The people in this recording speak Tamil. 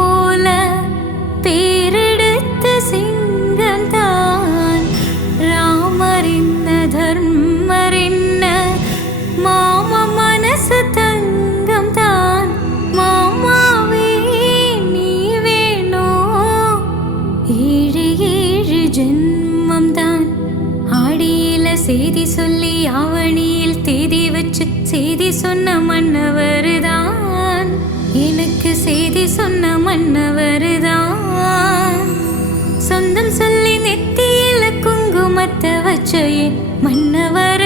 போல பேரெடுத்த சிங்கம் தான். ராமரின்ன தர்மரின்ன மாம மனசு தங்கம் தான். மாமாவே நீ வேணும், ஏழு ஏழு ஜென்மம் தான். ஆடியில செய்தி சொல்லி ஆவணியில் தேதி வச்சு செய்தி சொன்ன மன்னவருதான். எனக்கு செய்தி சொன்ன மன்னவருதான். சொந்தம் சொல்லி நெத்தியில குங்குமத்தை வச்ச மன்னவர்